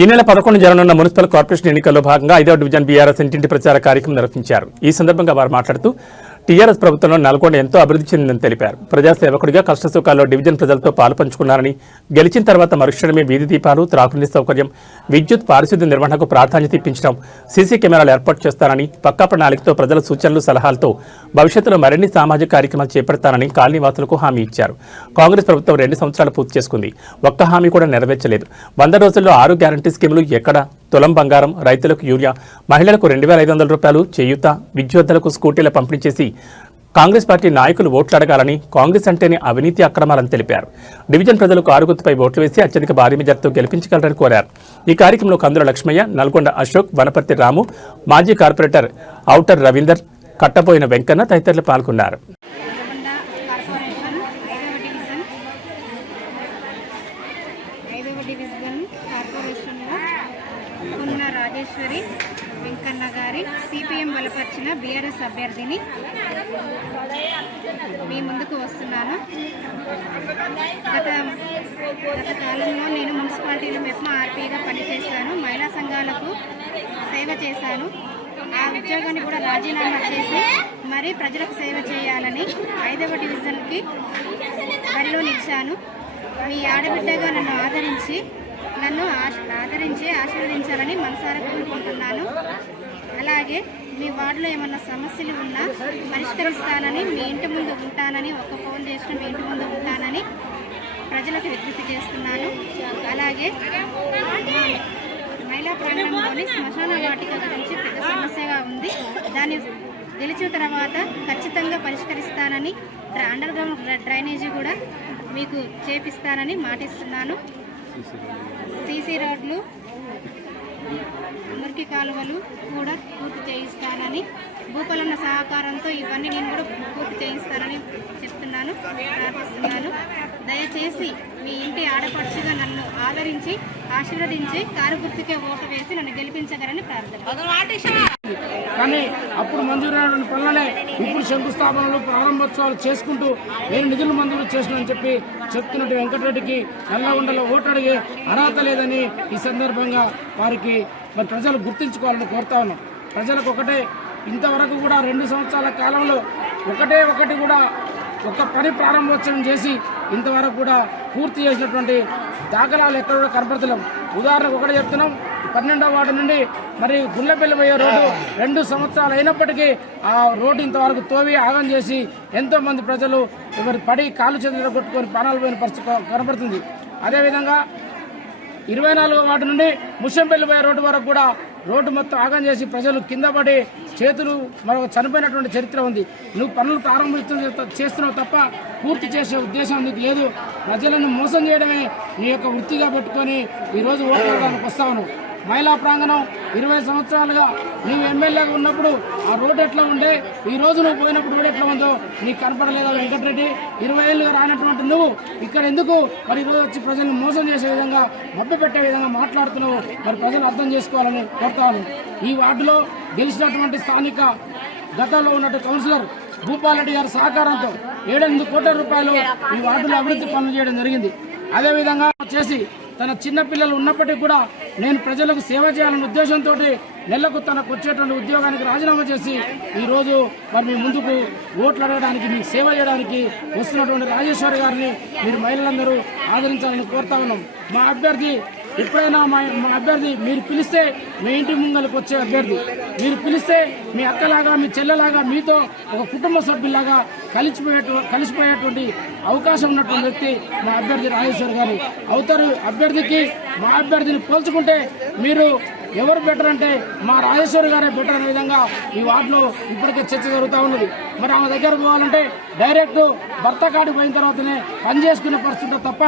ఈ నెల 11 జరగనున్న మున్సిపల్ కార్పొరేషన్ ఎన్నికల్లో భాగంగా 5వ డివిజన్ బీఆర్ఎస్ ఇంటింటి ప్రచార కార్యక్రమం నిర్వహించారు. ఈ సందర్భంగా వారు మాట్లాడుతూ టీఆర్ఎస్ ప్రభుత్వంలో నల్గొండ ఎంతో అభివృద్ధి చెందిందని తెలిపారు. ప్రజాసేవకుడిగా కష్టసుఖాల్లో డివిజన్ ప్రజలతో పాలుపంచుకున్నారని, గెలిచిన తర్వాత మరుక్షణమే వీధి దీపాలు, త్రాగునీటి సౌకర్యం, విద్యుత్, పారిశుద్ధ్య నిర్వహణకు ప్రాధాన్యత ఇప్పించడం, సీసీ కెమెరాలు ఏర్పాటు చేస్తారని, పక్కా ప్రణాళికతో ప్రజల సూచనలు, సలహాలతో భవిష్యత్తులో మరిన్ని సామాజిక కార్యక్రమాలు చేపడతానని కాలనీవాసులకు హామీ ఇచ్చారు. కాంగ్రెస్ ప్రభుత్వం 2 సంవత్సరాలు పూర్తి చేసుకుంది. ఒక్క హామీ కూడా నెరవేర్చలేదు. 100 రోజుల్లో 6 గ్యారంటీ స్కీములు ఎక్కడ? తులం బంగారం, రైతులకు యూరియా, మహిళలకు 2,500 రూపాయలు చేయూత, విద్యార్థులకు స్కూటీల పంపిణీ చేసి కాంగ్రెస్ పార్టీ నాయకులు ఓట్లు అడగాలని, కాంగ్రెస్ అంటేనే అవినీతి అక్రమాలని తెలిపారు. డివిజన్ ప్రజలకు 6 గుర్తుపై ఓట్లు వేసి అత్యధిక భారీ మెజార్టీతో గెలిపించగలరని కోరారు. ఈ కార్యక్రమంలో కందుల లక్ష్మయ్య, నల్గొండ అశోక్, వనపర్తి రాము, మాజీ కార్పొరేటర్ ఔటర్ రవీందర్, కట్టపోయిన వెంకన్న తదితరులు పాల్గొన్నారు. రాజేశ్వరి వెంకన్న గారి సిపిఎం బలపరిచిన బీఆర్ఎస్ అభ్యర్థిని మీ ముందుకు వస్తున్నాను. గత కాలంలో నేను మున్సిపాలిటీలో మెప్మా ఆర్పీగా పనిచేశాను. మహిళా సంఘాలకు సేవ చేశాను. ఆ ఉద్యోగాన్ని కూడా రాజీనామా చేసి మరి ప్రజలకు సేవ చేయాలని 5వ డివిజన్కి బరిలో నిలిచాను. మీ ఆడబిడ్డగా నన్ను ఆశీర్వదించాలని మనసారా కోరుకుంటున్నాను. అలాగే మీ వార్డులో ఏమన్నా సమస్యలు ఉన్నా పరిష్కరిస్తానని, మీ ఇంటి ముందు ఉంటానని, ఒక ఫోన్ చేసిన మీ ఇంటి ముందు ఉంటానని ప్రజలకు విజ్ఞప్తి చేస్తున్నాను. అలాగే మహిళా ప్రాంగణంలోని శ్మశాన వాటిక గురించి పెద్ద సమస్యగా ఉంది. దాన్ని గెలిచిన తర్వాత ఖచ్చితంగా పరిష్కరిస్తానని, అండర్ గ్రౌండ్ డ్రైనేజీ కూడా మీకు చేపిస్తానని మాటిస్తున్నాను. సీసీ రోడ్లు, మురికి కాలువలు కూడా పూర్తి చేయిస్తానని, భూపాలన్న సహకారంతో ఇవన్నీ నేను కూడా పూర్తి చేయిస్తానని చెప్తున్నాను, ప్రార్థిస్తున్నాను. దయచేసి మీ ఇంటి ఆడపడుచుగా నన్ను ఆదరించి ఆశీర్వదించి కారు గుర్తుకే ఓటు వేసి నన్ను గెలిపించగలని ప్రార్థన. కానీ అప్పుడు మంజూరైన పనులనే ఇప్పుడు శంకుస్థాపనలు, ప్రారంభోత్సవాలు చేసుకుంటూ నేను నిధులు మంజూరు చేసినని చెప్తున్నట్టు వెంకటరెడ్డికి నల్లగొండలో ఓటు అడిగే అర్హత లేదని ఈ సందర్భంగా వారికి ప్రజలు గుర్తించుకోవాలని కోరుతా ఉన్నాం. ప్రజలకు ఒకటే, ఇంతవరకు కూడా 2 సంవత్సరాల కాలంలో ఒకటి కూడా ఒక పని ప్రారంభోత్సవం చేసి ఇంతవరకు కూడా పూర్తి చేసినటువంటి దాఖలాలు ఎక్కడ కూడా కనపడతలేం. ఉదాహరణకు ఒకటి చెప్తున్నాం, 12వ వార్డు నుండి మరి గుండ్లపల్లి పోయే రోడ్డు 2 సంవత్సరాలు అయినప్పటికీ ఆ రోడ్డు ఇంతవరకు తోవి ఆగం చేసి ఎంతోమంది ప్రజలు మరి పడి కాలు చేతులు కొట్టుకొని ప్రాణాలు పోయిన పరిస్థితి కనపడుతుంది. అదేవిధంగా 24వ వార్డు నుండి ముషంపల్లి పోయే రోడ్డు వరకు కూడా రోడ్డు మొత్తం ఆగం చేసి ప్రజలు కింద పడి చేతులు మరొక చనిపోయినటువంటి చరిత్ర ఉంది. నువ్వు పనులు చేస్తున్నావు తప్ప పూర్తి చేసే ఉద్దేశం నీకు లేదు. ప్రజలను మోసం చేయడమే నీ యొక్క వృత్తిగా పెట్టుకొని ఈరోజు ఓటు వేయడానికి వస్తావు. మహిళా ప్రాంగణం 20 సంవత్సరాలుగా నీవు ఎమ్మెల్యేగా ఉన్నప్పుడు ఆ రోడ్డు ఎట్లా ఉండే, ఈ రోజు నువ్వు పోయినప్పుడు రోడ్డు ఎట్లా ఉందో నీకు కనపడలేదా వెంకటరెడ్డి? 20 ఏళ్ళుగా రానటువంటి నువ్వు ఇక్కడ ఎందుకు మరి ఈరోజు వచ్చి ప్రజలను మోసం చేసే విధంగా, మభ్య పెట్టే విధంగా మాట్లాడుతున్నావు? మరి ప్రజలు అర్థం చేసుకోవాలని కోరుతాను. ఈ వార్డులో గెలిచినటువంటి స్థానిక గతంలో ఉన్నటువంటి కౌన్సిలర్ భూపాలరెడ్డి గారి సహకారంతో 7-8 కోట్ల రూపాయలు ఈ వార్డులో అభివృద్ధి పనులు చేయడం జరిగింది. అదేవిధంగా చేసి తన చిన్న పిల్లలు ఉన్నప్పటికీ కూడా నేను ప్రజలకు సేవ చేయాలనే ఉద్దేశంతో నెలకు తనకు వచ్చేటువంటి ఉద్యోగానికి రాజీనామా చేసి ఈరోజు మరి మీ ముందుకు ఓట్లు అడగడానికి, మీకు సేవ చేయడానికి వస్తున్నటువంటి రాజేశ్వరి గారిని మీరు మహిళలందరూ ఆదరించాలని కోరుతా ఉన్నాం. మా అభ్యర్థి ఎప్పుడైనా మా అభ్యర్థి మీరు పిలిస్తే మీ ఇంటి ముంగలకు వచ్చే అభ్యర్థి, మీరు పిలిస్తే మీ అక్కలాగా, మీ చెల్లెలాగా, మీతో ఒక కుటుంబ సభ్యులాగా కలిసిపోయేటువంటి అవకాశం ఉన్నటువంటి వ్యక్తి మా అభ్యర్థి రాజేశ్వరి గారు అవుతారు. అభ్యర్థికి మా అభ్యర్థిని పోల్చుకుంటే మీరు ఎవరు బెటర్ అంటే మా రాజేశ్వరి గారే బెటర్ అనే విధంగా ఈ వార్డులో ఇప్పటికే చర్చ జరుగుతూ ఉన్నది. మరి ఆమె దగ్గర పోవాలంటే డైరెక్ట్ భర్త కాడికి పోయిన తర్వాతనే పని చేసుకునే పరిస్థితి తప్ప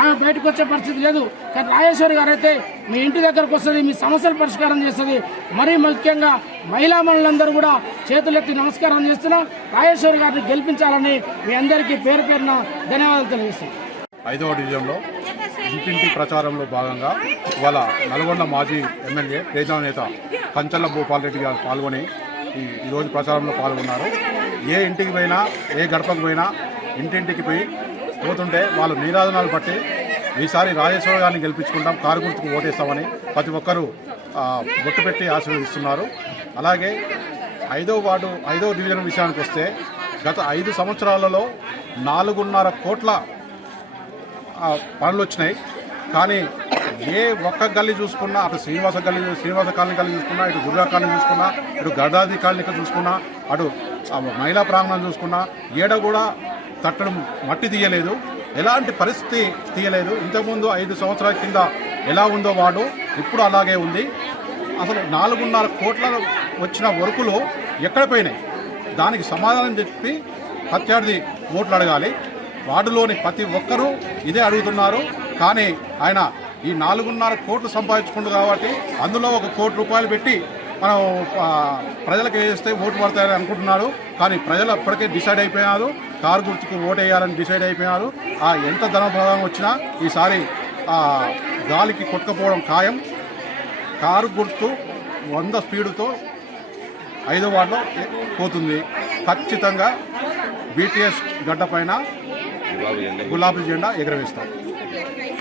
ఆమె బయటకు వచ్చే పరిస్థితి లేదు. కానీ రాజేశ్వరి గారు అయితే మీ ఇంటి దగ్గరకు వస్తుంది, మీ సమస్యలు పరిష్కారం చేస్తుంది. మరీ ముఖ్యంగా మహిళా మనులందరూ కూడా చేతులెత్తి నమస్కారం చేస్తున్నాం. రాజేశ్వరి గారిని గెలిపించాలని మీ అందరికీ పేరు పేరున ధన్యవాదాలు తెలియజేస్తాం. 5వ డివిజన్లో ఇంటింటి ప్రచారంలో భాగంగా ఇవాళ నల్గొండ మాజీ ఎమ్మెల్యే ప్రజానేత కంచల్ల భూపాలరెడ్డి గారు పాల్గొని ఈరోజు ప్రచారంలో పాల్గొన్నారు. ఏ ఇంటికి పోయినా, ఏ గడపకు పోయినా ఇంటింటికి పోతుంటే వాళ్ళు నీరాజనాలు పట్టి ఈసారి రాజేశ్వర గారిని గెలిపించుకుంటాం, కారు గుర్తుకు ఓటేస్తామని ప్రతి ఒక్కరూ బొట్టు పెట్టి ఆశీర్వదిస్తున్నారు. అలాగే 5వ డివిజన్ విషయానికి వస్తే గత 5 సంవత్సరాలలో 4.5 కోట్ల పనులు వచ్చినాయి. కానీ ఏ ఒక్క గల్లీ చూసుకున్నా, అటు శ్రీనివాస కాలనీ గల్లీ చూసుకున్నా, ఇటు దుర్గా కాలనీ చూసుకున్నా, ఇటు గడ్డాది కాలనీ చూసుకున్నా, అటు మహిళా ప్రాంగణం చూసుకున్నా, ఏడ కూడా తట్టడం మట్టి తీయలేదు, ఎలాంటి పరిస్థితి తీయలేదు. ఇంతకుముందు 5 సంవత్సరాల కింద ఎలా ఉందో వాడు ఇప్పుడు అలాగే ఉంది. అసలు 4.5 కోట్ల వచ్చిన వర్కులు ఎక్కడ పోయినాయి? దానికి సమాధానం చెప్పి ప్రత్యర్థి ఓట్లు అడగాలి. వార్డులోని ప్రతి ఒక్కరూ ఇదే అడుగుతున్నారు. కానీ ఆయన ఈ 4.5 కోట్లు సంపాదించుకుంటు కాబట్టి అందులో 1 కోటి రూపాయలు పెట్టి మనం ప్రజలకు వేస్తే ఓటు పడతాయని అనుకుంటున్నారు. కానీ ప్రజలు అప్పటికే డిసైడ్ అయిపోయినారు, కారు గుర్తుకు ఓటు వేయాలని డిసైడ్ అయిపోయినారు. ఎంత ధనభాగం వచ్చినా ఈసారి గాలికి కొట్టుకపోవడం ఖాయం. కారు గుర్తు 100 స్పీడుతో 5వ వార్డులో పోతుంది. ఖచ్చితంగా BTS గడ్డ పైన గులాబీ జెండా ఎగరవేస్తాం.